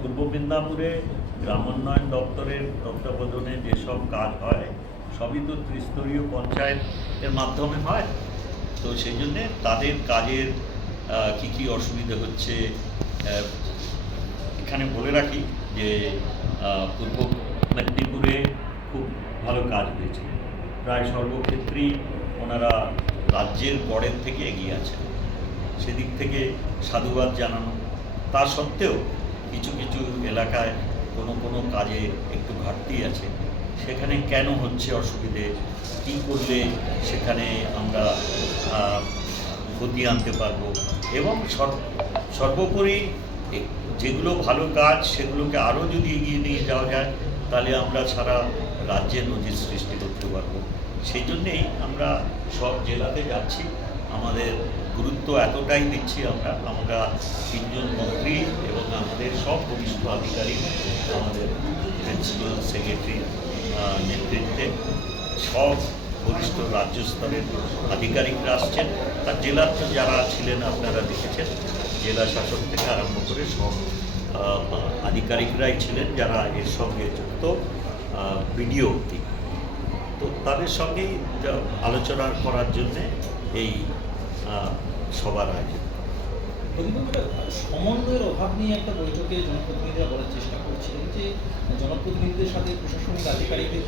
পূর্ব মেদিনীপুরে গ্রামোন্নয়ন দপ্তরের তত্ত্বাবধানে যেসব কাজ হয় সবই তো ত্রিস্তরীয় পঞ্চায়েতের মাধ্যমে হয়। তো সেই জন্যে তাদের কাজের কী কী অসুবিধা হচ্ছে এখানে বলে রাখি যে পূর্ব মেদিনীপুরে খুব ভালো কাজ হয়েছে, প্রায় সর্বক্ষেত্রেই ওনারা রাজ্যের গড়ের থেকে এগিয়ে আছেন, সেদিক থেকে সাধুবাদ জানানো। তা সত্ত্বেও কিছু কিছু এলাকায় কোনো কাজে একটু ঘাটতি আছে, সেখানে কেন হচ্ছে অসুবিধে, কী করলে সেখানে আমরা গতি আনতে পারবো, এবং সর্বোপরি যেগুলো ভালো কাজ সেগুলোকে আরও যদি এগিয়ে নিয়ে যাওয়া যায় তাহলে আমরা সারা রাজ্যে নজির সৃষ্টি করতে পারবো। সেই জন্যেই আমরা সব জেলাতে যাচ্ছি, আমাদের গুরুত্ব এতটাই দিচ্ছি আমরা 3জন মন্ত্রী এবং আমাদের সব বরিষ্ঠ আধিকারিক, আমাদের প্রিন্সিপাল সেক্রেটারি নেতৃত্বে সব বরিষ্ঠ রাজ্য স্তরের আধিকারিকরা আসছেন। আর জেলার যারা ছিলেন আপনারা দেখেছেন, জেলা শাসক থেকে আরম্ভ করে সব আধিকারিকরাই ছিলেন যারা এর সঙ্গে যুক্ত, বিডিও অবধি। তো তাদের সঙ্গেই আলোচনা করার জন্যে এই সবার আয়োজন। সমন্বয়ের অভাব নিয়ে একটা বৈঠকে জনপ্রতিনিধিরা বলার চেষ্টা করছিলেন যে জনপ্রতিনিধিদের সাথে প্রশাসনিক আধিকারিকদের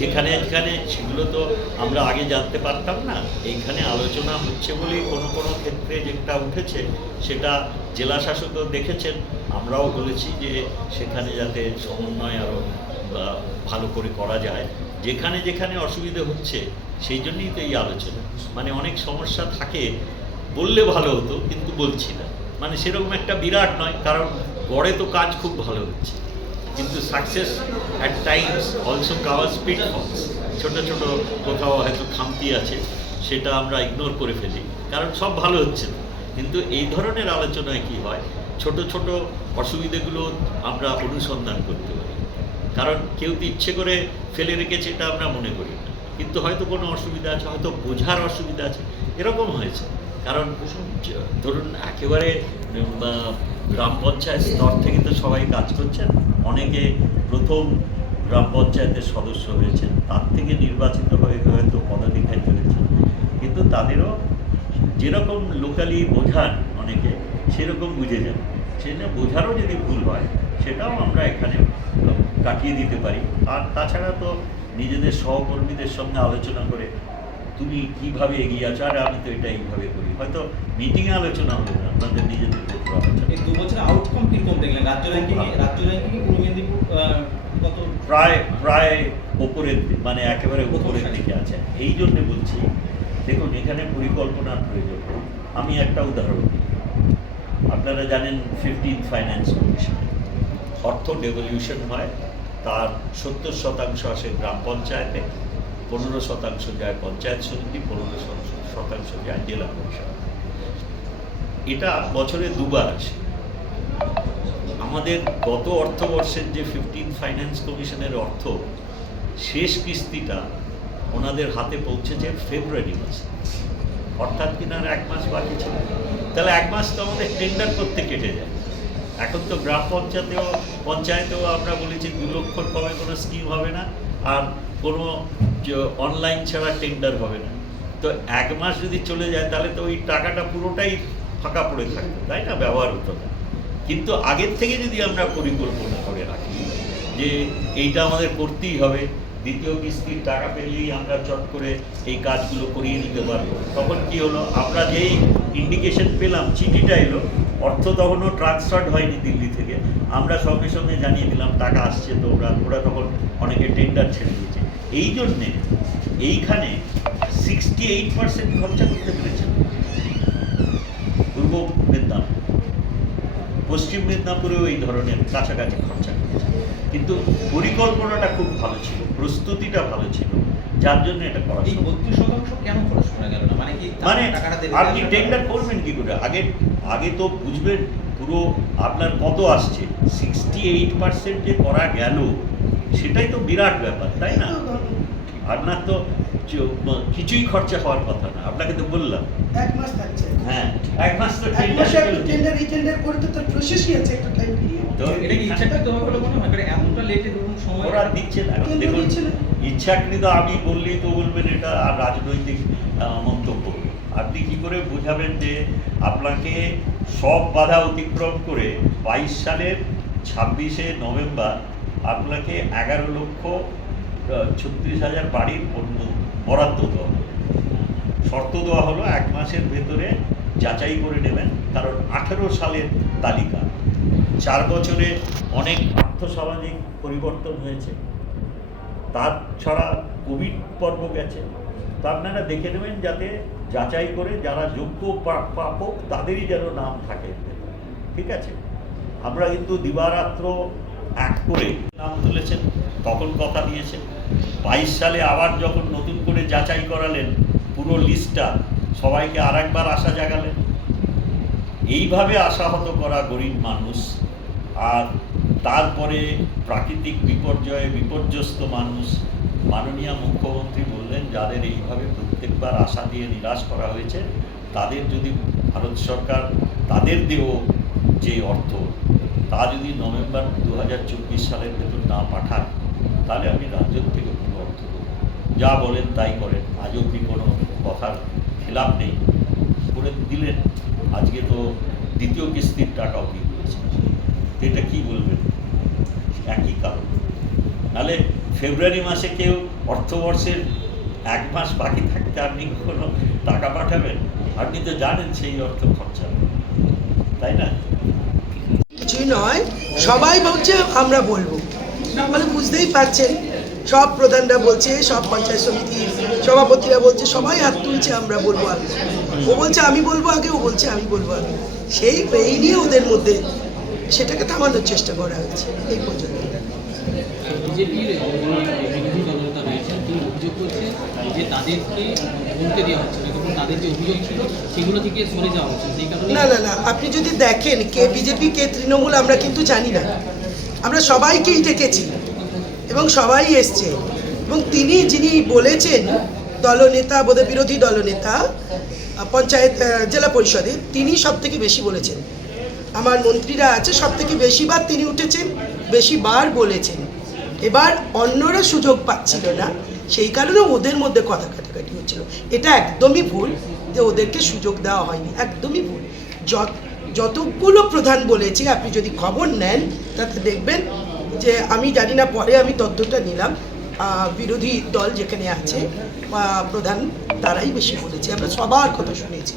যেখানে সেগুলো তো আমরা আগে জানতে পারতাম না, এইখানে আলোচনা হচ্ছে বলেই কোনো ক্ষেত্রে যেটা উঠেছে সেটা জেলা শাসকও দেখেছেন, আমরাও বলেছি যে সেখানে যাতে সমন্বয় আরও ভালো করে করা যায়, যেখানে অসুবিধে হচ্ছে সেই জন্যই তো এই আলোচনা। মানে অনেক সমস্যা থাকে, বললে ভালো হতো কিন্তু বলছি না, মানে সেরকম একটা বিরাট নয়, কারণ গড়ে তো কাজ খুব ভালো হচ্ছে, কিন্তু success at times also covers pitfalls. ছোটো কোথাও হয়তো খামতি আছে, সেটা আমরা ইগনোর করে ফেলি, কারণ সব ভালো হচ্ছে না। কিন্তু এই ধরনের আলোচনায় কি হয়, ছোট অসুবিধাগুলো আমরা অনুসন্ধান করতে পারি, কারণ কেউ তো ইচ্ছে করে ফেলে রেখেছে এটা আমরা মনে করি না, কিন্তু হয়তো কোনো অসুবিধা আছে, হয়তো বোঝার অসুবিধা আছে, এরকম হয়েছে। কারণ ধরুন একেবারে গ্রাম পঞ্চায়েত স্তর থেকে তো সবাই কাজ করছেন, অনেকে প্রথম গ্রাম পঞ্চায়েতের সদস্য হয়েছেন, তার থেকে নির্বাচিত হয়ে হয়তো পদাধিকারী হয়েছেন, কিন্তু তাদেরও যেরকম লোকালি বোঝান অনেকে সেরকম বুঝে যান, সেটা বোঝারও যদি ভুল হয় সেটাও আমরা এখানে কাটিয়ে দিতে পারি। আর তাছাড়া তো নিজেদের সহকর্মীদের সঙ্গে আলোচনা করে তুমি কীভাবে এগিয়ে আছো, আর আমি তো এটা এইভাবে করি, হয়তো মিটিংয়ে আলোচনা হবে না, আপনাদের নিজেদের ক্ষেত্রে আলোচনা। এই 2 বছরের আউটকাম কীরকম দেখলেন? রাজ্য র্যাঙ্কিংয়ে পূর্ব মেদিনীপুর কত? প্রায় ওপরের, মানে একেবারে ওপরের দিকে আছে। এই জন্যে বলছি, দেখুন এখানে পরিকল্পনার প্রয়োজন। আমি একটা উদাহরণ দিই, আপনারা জানেন 15th ফাইন্যান্স কমিশন, অর্থ ডেভলিউশন হয়, তার 70% আসে গ্রাম পঞ্চায়েতে, 15% যায় পঞ্চায়েত সমিতি, 15% যায় জেলা পরিষদ। এটা বছরে 2 বার আসে। আমাদের গত অর্থবর্ষের যে 15th ফাইন্যান্স কমিশনের অর্থ, শেষ কিস্তিটা ওনাদের হাতে পৌঁছেছে ফেব্রুয়ারি মাসে, অর্থাৎ কিনার 1 মাস বাকি ছিল। তাহলে 1 মাস তো আমাদের টেন্ডার করতে কেটে যায়। এখন তো গ্রাম পঞ্চায়েতেও আমরা বলেছি 2 লক্ষর কমে কোনো স্কিম হবে না, আর কোনো অনলাইন ছাড়া টেন্ডার হবে না। তো 1 মাস যদি চলে যায় তাহলে তো ওই টাকাটা পুরোটাই ফাঁকা পড়ে থাকতো, তাই না, ব্যবহার হতো না। কিন্তু আগের থেকে যদি আমরা পরিকল্পনা করে রাখি যে এইটা আমাদের করতেই হবে, দ্বিতীয় কিস্তির টাকা পেলেই আমরা চট করে এই কাজগুলো করিয়ে নিতে পারবো, তখন কি হলো, আমরা যেই ইন্ডিকেশন পেলাম, চিঠিটা এলো, অর্থ তখনও ট্রান্সফার্ড হয়নি দিল্লি থেকে, আমরা সঙ্গে সঙ্গে জানিয়ে দিলাম টাকা আসছে, তো ওরা তখন অনেকে টেন্ডার ছেড়ে দিয়েছে। এই জন্যে এইখানে 68% খরচা করতে পেরেছেন পূর্ব মেদিনীপুর। পশ্চিম মেদিনীপুরেও এই ধরনের কাছাকাছি খরচা করেছে, কিন্তু পরিকল্পনাটা খুব ভালো ছিল, প্রস্তুতিটা ভালো ছিল, যার জন্য এটা করা। এই 32% কেন খরচ করা গেল না? মানে কি টাকাটা দেবে, আপনি টেন্ডার করবেন কি করে? আগে তো বুঝবেন পুরো আপনার কত আসছে। 68% যে করা গেল সেটাই তো বিরাট ব্যাপার, তাই না? আপনার তো কিছুই খরচা হওয়ার কথা না, আপনাকে তো বললাম। 1 মাস থাকছে। হ্যাঁ, 1 মাস তো 1 মাসে একটা টেন্ডার রিটেন্ডার করে তো তার প্রসেসই আছে একটা টাইম পিরিয়ড। তো এটা কি ইচ্ছাকৃত হবে বলে মনে হয়? কারণ এমনটা লেটে ধরুন সময় ওরা দিচ্ছে না। এখন কেন্দ্র দেখুন, দিচ্ছে না। ইচ্ছাকৃত আমি বললেই তো বলবেন এটা আর রাজনৈতিক মন্তব্য। আপনি কি করে বোঝাবেন যে আপনাকে সব বাধা অতিক্রম করে 22 সালের 26শে নভেম্বর আপনাকে 11,36,000 বাড়ির বরাদ্দ দেওয়া হলো। শর্ত দেওয়া হলো 1 মাসের ভেতরে যাচাই করে নেবেন, কারণ 18 সালের তালিকা। 4 বছরে অনেক আর্থসামাজিক পরিবর্তন হয়েছে, তাছাড়া কোভিড পর্ব গেছে। তা আপনারা দেখে নেবেন যাতে যাচাই করে যারা যোগ্য প্রাপক তাদেরই যেন নাম থাকে। ঠিক আছে, আমরা কিন্তু দিবারাত্র এক করে নাম তুলেছেন, তখন কথা দিয়েছেন। 22 সালে আবার যখন নতুন করে যাচাই করালেন পুরো লিস্টটা, সবাইকে আর একবার আশা জাগালেন। এইভাবে আশাহত করা গরিব মানুষ, আর তারপরে প্রাকৃতিক বিপর্যয়ে বিপর্যস্ত মানুষ, মাননীয় মুখ্যমন্ত্রী বললেন যাদের এইভাবে প্রত্যেকবার আশা দিয়ে নিরাশ করা হয়েছে তাদের যদি ভারত সরকার তাদের দেও যে অর্থ তা যদি নভেম্বর 2024 সালের ভেতর না পাঠান, তাহলে আমি রাজ্য থেকে কোনো অর্থ দেবো। যা বলেন তাই করেন, আজ অব্দি কোনো কথার খেলাপ নেই, করে দিলেন। আজকে তো দ্বিতীয় কিস্তির টাকাও দিয়ে দিয়েছে। এটা কি বলবেন? একই কারণ। নাহলে ফেব্রুয়ারি মাসে কেউ অর্থবর্ষের 1 মাস বাকি থাকতে আপনি কোনো টাকা পাঠাবেন? আপনি তো জানেন সেই অর্থ খরচা হবে, তাই না? কিছুই নয়, সবাই বলছে আমরা বলবো, মানে বুঝতেই পারছেন, সব প্রধানরা বলছে, সব পঞ্চায়েত সমিতির সভাপতিরা বলছে, সবাই হাত তুলছে আমরা বলবো আগে। ও বলছে আমি বলবো আগে, ও বলছে আমি বলবো আগে। এই নিয়ে ওদের মধ্যে সেটাকে থামানোর চেষ্টা করা হয়েছে এই পর্যন্ত। বিজেপির বিরোধী দলনেতা রয়েছেন, তিনি অভিযোগ করছেন যে তাদেরকে বলতে দেওয়া হচ্ছে না, এবং তাদের যে অভিযোগ ছিল সেগুলো থেকে সরে যাওয়া হচ্ছে, সেই কারণে না না না, আপনি যদি দেখেন কে বিজেপি কে তৃণমূল আমরা কিন্তু জানি না, আমরা সবাইকেই ডেকেছি এবং সবাই এসছে। এবং তিনি যিনি বলেছেন দলনেতা, বোধহয় বিরোধী দলনেতা পঞ্চায়েত জেলা পরিষদে, তিনি সব থেকে বেশি বলেছেন। আমার মন্ত্রীরা আছে, সব থেকে বেশিবার তিনি উঠেছেন, বেশিবার বলেছেন। এবার অন্যরা সুযোগ পাচ্ছিল না, সেই কারণে ওদের মধ্যে কথা কাটাকাটি হচ্ছিল। এটা একদমই ভুল যে ওদেরকে সুযোগ দেওয়া হয়নি, একদমই ভুল। যতগুলো প্রধান বলেছে আপনি যদি খবর নেন তাতে দেখবেন যে, আমি জানি না, পরে আমি তথ্যটা নিলাম, বিরোধী দল যেখানে আছে প্রধান তারাই বেশি বলেছে, আমরা সবার কথা শুনেছি।